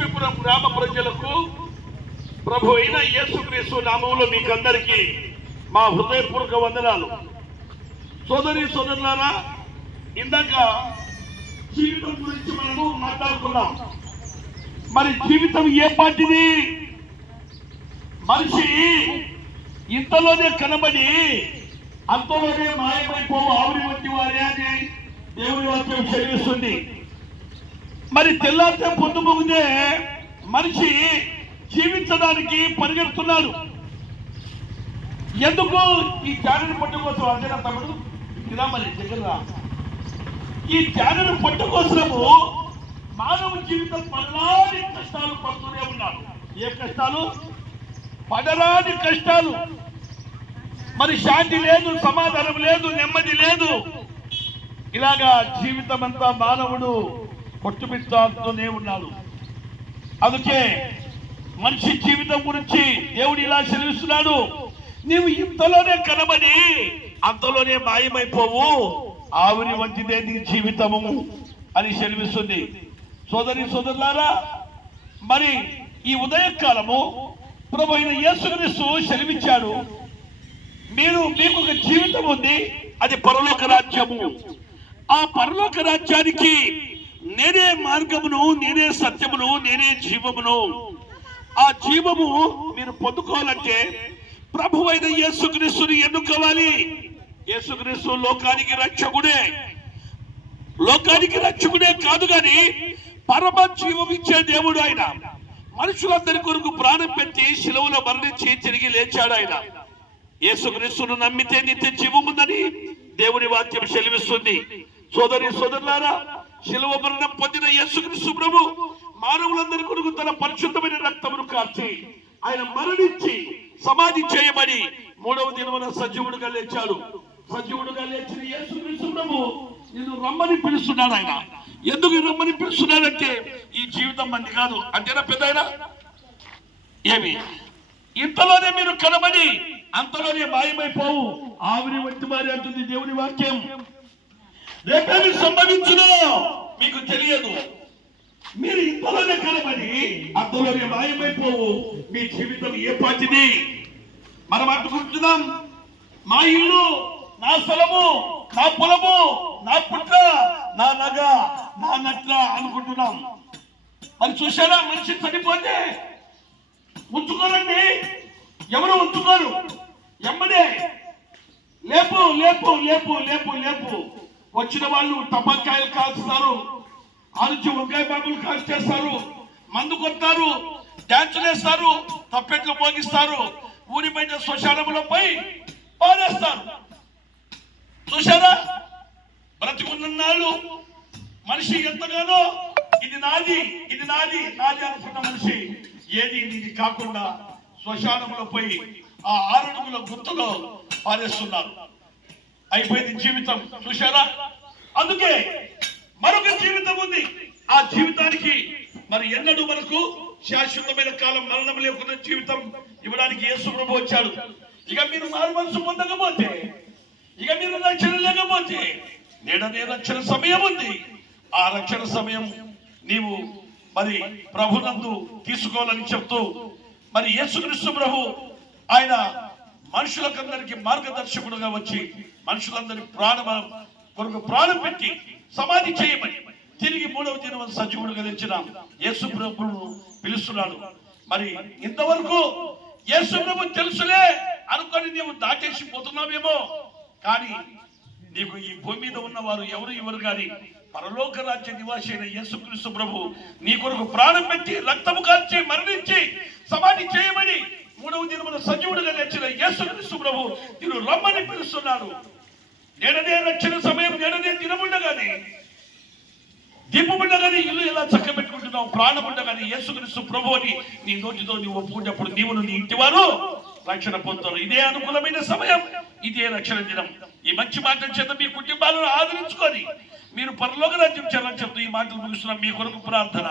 లక్ష్మీపురం గ్రామ ప్రజలకు ప్రభు అయిన యేసుక్రీస్తు నామంలో మీకందరికీ మా హృదయపూర్వక వందనాలు. సోదరి సోదరులారా ఇందాక జీవితం గురించి మనము మాట్లాడుకున్నాం. మరి జీవితం ఏ పాటిది మనిషి ఇంతలోనే కనబడి అంతలోనే మాయమైపోవు. ఆవిరి వంటి వారే అని దేవుని వాక్యం చదివిస్తుంది మరి తెల్లారితే పొద్దు ముగితే మనిషి జీవించడానికి పరిగెడుతున్నాడు ఎందుకు ఈ జానని పట్టు కోసం అంతేనా తమ్ముడు ఇలా మరి దగ్గర రా. ఈ జానని పట్టు కోసము మానవ జీవితం పడరాని కష్టాలు పడుతూనే ఉన్నాడు ఏ కష్టాలు? పడరాని కష్టాలు. మరి శాంతి లేదు సమాధానం లేదు నెమ్మది లేదు. ఇలాగా జీవితం అంతా మానవుడు కొట్టుమిట్టాడుతూనే ఉన్నాడు. అందుకే మనిషి జీవితం గురించి దేవుడు ఇలా సెలవిస్తున్నాడు నీవు ఇంతలోనే కనబడి అంతలోనే మాయమైపోవు. ఆవిరి వంటిదే నీ జీవితము అని సెలవిస్తుంది సోదరి సోదరులారా మరి ఈ ఉదయకాలము ప్రభు అయిన యేసుక్రీస్తు సెలవిచ్చాడు మీరు మీకు ఒక జీవితం ఉంది. అది పరలోక రాజ్యము. ఆ పరలోక రాజ్యానికి నేనే మార్గమును నేనే సత్యమును నేనే జీవమును. ఆ జీవము మీరు పొందుకోవాలంటే ప్రభు అయిన యేసుక్రీస్తుని ఎన్నుకోవాలి. యేసుక్రీస్తు లోకానికి రక్షకుడే. లోకానికి రక్షకుడే కాదు గాని పరమ జీవం ఇచ్చే దేవుడు ఆయన. మనుషులందరి కొరకు ప్రాణం పెట్టి శిలువలో మరణించి తిరిగి లేచాడు ఆయన. యేసుక్రీస్తును నమ్మితే నిత్య జీవముందని దేవుని వాక్యం సెలవిస్తుంది. సోదరి సోదరులారా శిలువ మరణం పొందిన యేసుక్రీస్తు ప్రభు మానవులందరి కొరకు తన పరిశుద్ధమైన రక్తమును కార్చి ఆయన మరణించి సమాధి చేయబడి మూడవ దినమున సజీవుడుగా లేచాడు. సజీవుడుగా లేచిన యేసుక్రీస్తు ప్రభు నిన్ను రమ్మని పిలుస్తున్నాడు ఆయన. ఎందుకు రమ్మని పిలుస్తున్నాడంటే ఈ జీవితం మంది కాదు. అంతేనా పెద్ద ఏమి? ఇంతలోనే మీరు కనబడి అంతలోనే మాయమైపోవు. ఆవిరి వంటి మారి అంటుంది దేవుని వాక్యం. రేపేమి సంభవించునో మీకు తెలియదు. మీరు ఇంతలోనే కనబడి అంతలోనే మాయమైపోవు. మీ జీవితం ఏ పాటిది? మనం అనుకుంటున్నాం మా ఇల్లు నా స్థలము నా పొలము నా పుట్ట నా నగ నా నట్ల అనుకుంటున్నాం. మరి చూసారా మనిషి చనిపోతే ఉంచుకోరండి ఎవరు ఉంచుకోరు? ఎమ్మడే. లేపు లేపు లేపు లేపు లేపు. వచ్చిన వాళ్ళు టపాకాయలు కాల్చుతారు ఆ నుంచి వంకాయ బాబులు కాల్చేస్తారు మందు కొడతారు డ్యాన్సులు వేస్తారు తప్పెట్లు మోగిస్తారు ఊరి బయట శ్మశానములపై పారేస్తారు. చూసారా బ్రతికున్నాళ్ళు మనిషి ఎంతగానో ఇది నాది ఇది నాది నాది అనుకున్న మనిషి ఏది ఇది కాకుండా శ్మశానంలో పోయి ఆ ఆరణముల గుర్తులో పారేస్తున్నారు. అయిపోయింది జీవితం చూశారా? అందుకే మరొక జీవితం ఉంది. ఆ జీవితానికి మరి ఎన్నడూ మనకు శాశ్వతమైన కాలం మరణం లేకుండా జీవితం ఇవ్వడానికి యేసు ప్రభు వచ్చాడు. ఇక మీరు మారు మనసు పొందకపోతే ఇక మీరు రక్షణ లేకపోతే నేడనే రక్షణ సమయం ఉంది. ఆ రక్షణ సమయం నీవు మరి ప్రభునందు తీసుకోవాలని చెప్తూ మరి యేసుక్రీస్తు ప్రభు ఆయన మనుషులకందరికి మార్గదర్శకుడుగా వచ్చి మనుషులందరి ప్రాణ కొరకు ప్రాణం పెట్టి సమాధి చేయమని తిరిగి మూడవ దినం సజీవుడుగా తెచ్చిన యేసు ప్రభును పిలుస్తున్నాడు. మరి ఇంతవరకు యేసు ప్రభు తెలుసులే అనుకొని నీవు దాటేసి పోతున్నావేమో. కానీ నీకు ఈ భూమి మీద ఉన్నవారు ఎవరు ఎవరు కానీ పరలోక రాజ్య నివాసి అయిన యేసుక్రీస్తు ప్రభు నీ కొరకు ప్రాణం పెట్టి రక్తము కార్చి మరణించి సమాధి చేయమని మూడవ దినమున సజీవుడుగా యేసుక్రీస్తు ప్రభు నేను రమ్మని పిలుస్తున్నాడు నేననే రక్షణ సమయం నేననే దినముండగానే దీపముండగానే ఇల్లు ఎలా చక్కబెట్టుకుంటున్నావు ప్రాణముండగానే యేసుక్రీస్తు ప్రభు అని నీ నోటితో నువ్వు ఒప్పుకున్నప్పుడు నీవును నీ ఇంటి వారు రక్షణ పొందుతారు. ఇదే అనుకూలమైన సమయం ఇదే రక్షణ దినం. ఈ మంచి మాటల చేత మీ కుటుంబాలను ఆదరించుకొని మీరు పరలోక రాజ్యం చెల్లని చెప్తూ ఈ మాటలు ముగిస్తున్నాం. మీ కొరకు ప్రార్థన.